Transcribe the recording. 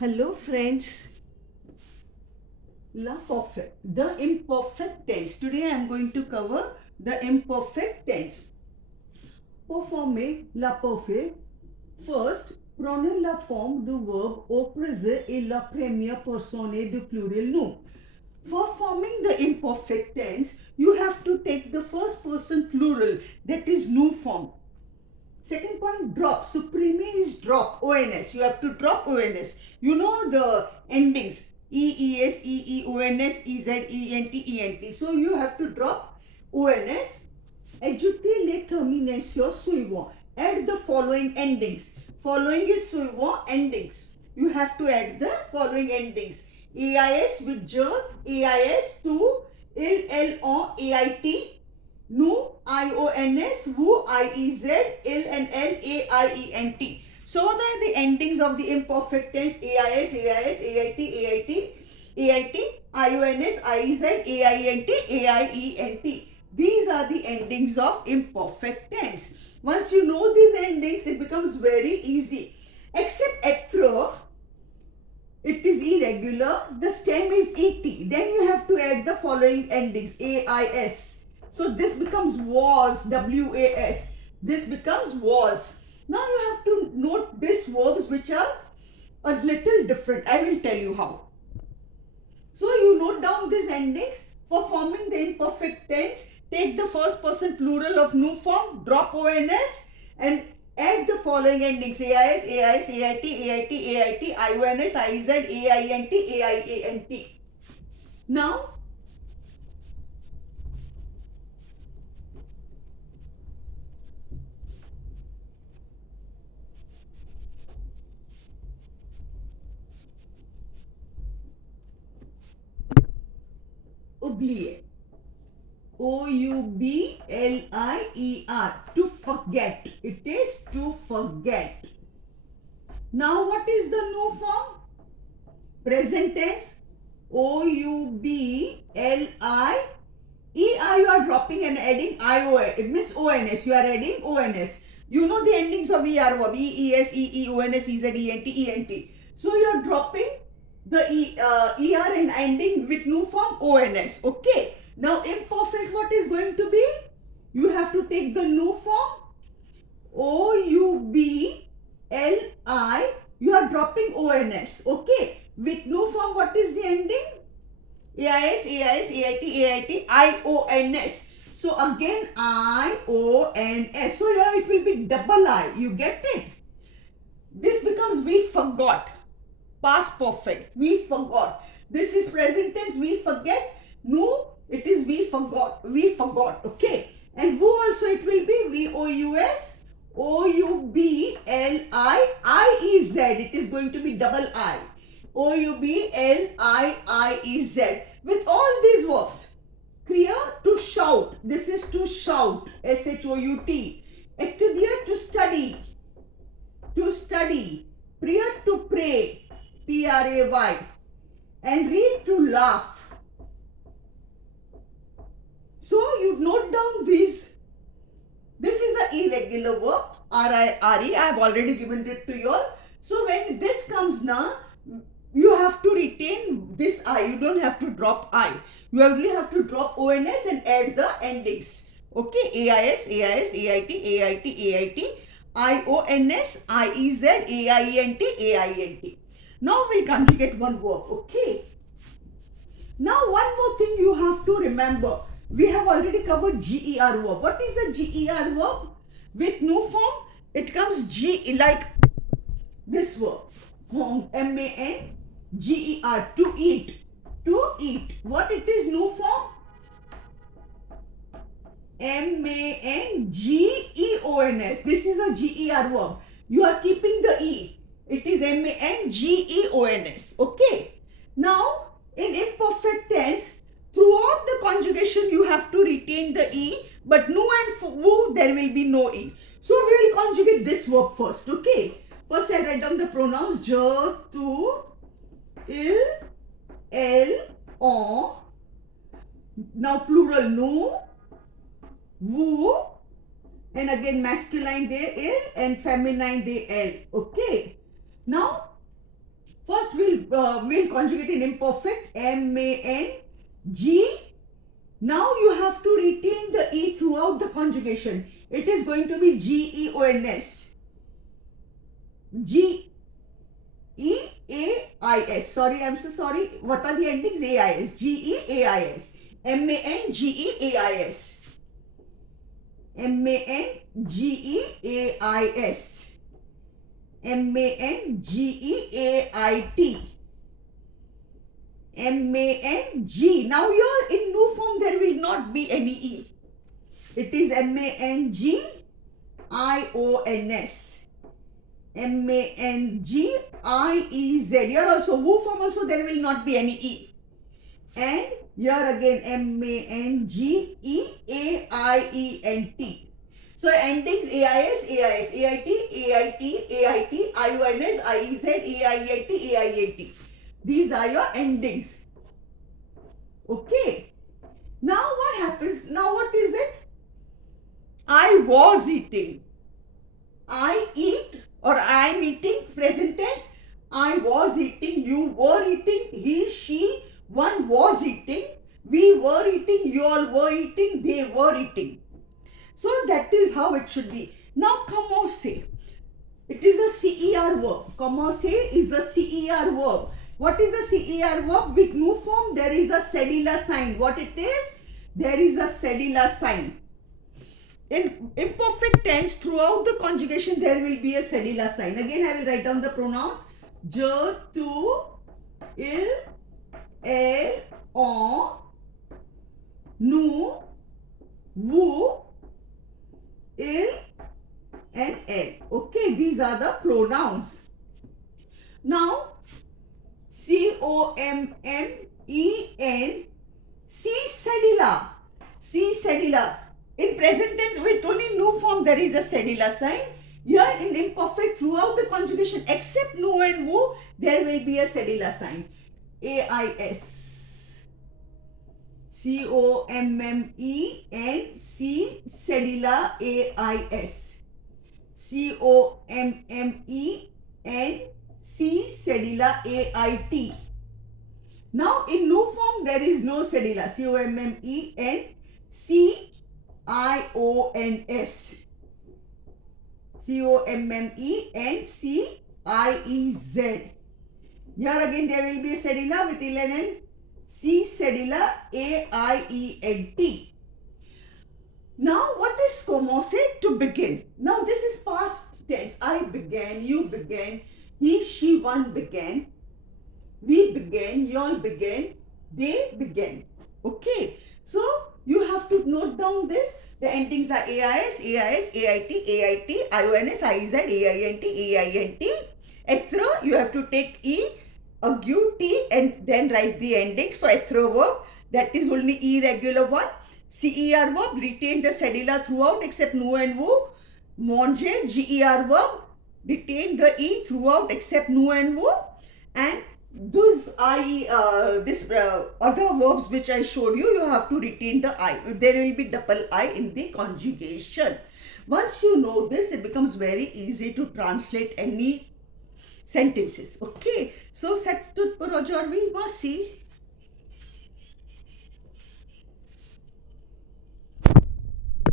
Hello friends, the imperfect tense. Today I am going to cover the imperfect tense. Pour former l'imparfait, first, prenez la forme du verbe au présent et la première personne du pluriel nous. For forming the imperfect tense, you have to take the first person plural, that is nous form. Second point, drop. Supprimer is drop. ONS. You have to drop ONS. You know the endings. EES, EE, ONS, EZ, ENT, ENT. So you have to drop ONS. Ajouter les terminations suivantes. Add the following endings. Following is suivant endings. You have to add the following endings. AIS with jerk, AIS to il, on, AIT, nu, IONS, wu, IEZ, il and L, AIENT. So what are the endings of the imperfect tense? AIS, AIS, AIT, AIT, AIT, IONS, IEZ, AIENT, AIENT. These are the endings of imperfect tense. Once you know these endings, it becomes very easy. Except être, it is irregular. The stem is et. Then you have to add the following endings. AIS. So this becomes was. WAS. This becomes was. Now you have to note these verbs which are a little different. I will tell you how. So you note down these endings. For forming the imperfect tense, take the first person plural of nous form, drop ONS and add the following endings. AIS, AIS, AIT, AIT, AIT, IONS, IZ, AINT, AIANT. Now, oublier. OUBLIER. To forget. It is to forget. Now, what is the new form? Present tense. OUBLIER. You are dropping and adding ION. It means ONS. You are adding ONS. You know the endings of ER verb. EES, EE, ONS, EZ, ENT, ENT. So you are dropping the ER and ending with new form ONS. Okay. Now imperfect, what is going to be? You have to take the new form OUBLI. You are dropping ONS. Okay. With new form, what is the ending? AIS, AIS, AIT, AIT, IONS. So again IONS. So here it will be double I. You get it? This becomes we forgot. Past perfect. We forgot. This is present tense. We forget. No, it is we forgot. We forgot. Okay. And who also it will be VOUS. OUBLIIEZ. It is going to be double I. OUBLIIEZ. With all these verbs. Clear? To shout. This is to shout. SHOUT. Estudiar, to study. To study. Prayer, to pray. PRAY. And read, to laugh. So you note down these. This is an irregular verb. RIRE. I have already given it to you all. So when this comes now, you have to retain this I. You don't have to drop I. You only have to drop ONS and add the endings. Okay. AIS, AIS, AIT, AIT, AIT, IONS, IEZ, AIENT, AINT. Now we'll conjugate one verb. Okay. Now one more thing you have to remember. We have already covered GER verb. What is a GER verb? With new form, it comes G like this verb. MANGER, to eat. To eat. What it is new form? MANGEONS. This is a GER verb. You are keeping the E. It is MANGEONS. Okay. Now, in imperfect tense, throughout the conjugation, you have to retain the E, but nu and wu, there will be no E. So, we will conjugate this verb first. Okay. First, I write down the pronouns je, tu, il, elle, on. Now, plural nu, wu, and again masculine they il and feminine they el. Okay. Now, first we'll conjugate in imperfect. M-A-N-G. Now you have to retain the E throughout the conjugation. It is going to be G-E-O-N-S. G-E-A-I-S. Sorry, I'm so sorry. What are the endings? A-I-S. G-E-A-I-S. M-A-N-G-E-A-I-S. M-A-N-G-E-A-I-S. M-A-N-G-E-A-I-T. M-A-N-G. Now here in new form there will not be any E. It is M-A-N-G-I-O-N-S. M-A-N-G-I-E-Z. Here also, Wu form also there will not be any E. And here again M-A-N-G-E-A-I-E-N-T. So endings AIS, AIS, AIT, AIT, AIT, IONS, IEZ, AIENT, AIENT. These are your endings. Okay. Now what happens? Now what is it? I was eating. I eat or I am eating, present tense. I was eating, you were eating, he, she, one was eating, we were eating, you all were eating, they were eating. So that is how it should be. Now commencer. It is a CER verb. Commencer is a CER verb. What is a CER verb? With new form there is a cedilla sign. What it is? There is a cedilla sign. In imperfect tense, throughout the conjugation there will be a cedilla sign. Again I will write down the pronouns. Je, tu, il, elle, on, nous, vous, il and elle. Okay, these are the pronouns. Now, C-O-M-M-E-N, C cedilla. C cedilla. In present tense, with only new form, there is a cedilla sign. Here in imperfect, throughout the conjugation, except nu and wu, there will be a cedilla sign. A-I-S. C-O-M-M-E-N-C cedilla A-I-S. C-O-M-M-E-N-C cedilla A-I-T. Now in new form there is no cedilla. C-O-M-M-E-N-C-I-O-N-S. C-O-M-M-E-N-C-I-E-Z. Here again there will be a cedilla with L-N-L. C cedilla A-I-E-N-T. Now what is commencer? To begin. Now this is past tense. I began, you began, he, she, one began, we began, you all began, they began. Okay. So you have to note down this. The endings are AIS, AIS, AIT, AIT, IONS, IEZ, AINT, AINT. Ethro, you have to take E, ague, T and then write the endings for ethro verb. That is only E regular one. CER verb, retain the cedilla throughout except nu and wu. Manger, GER verb, retain the E throughout except nu and wu. And those other verbs which I showed you, you have to retain the I. There will be double I in the conjugation. Once you know this, it becomes very easy to translate any sentences. Okay. So, set to aujourd'hui, voici.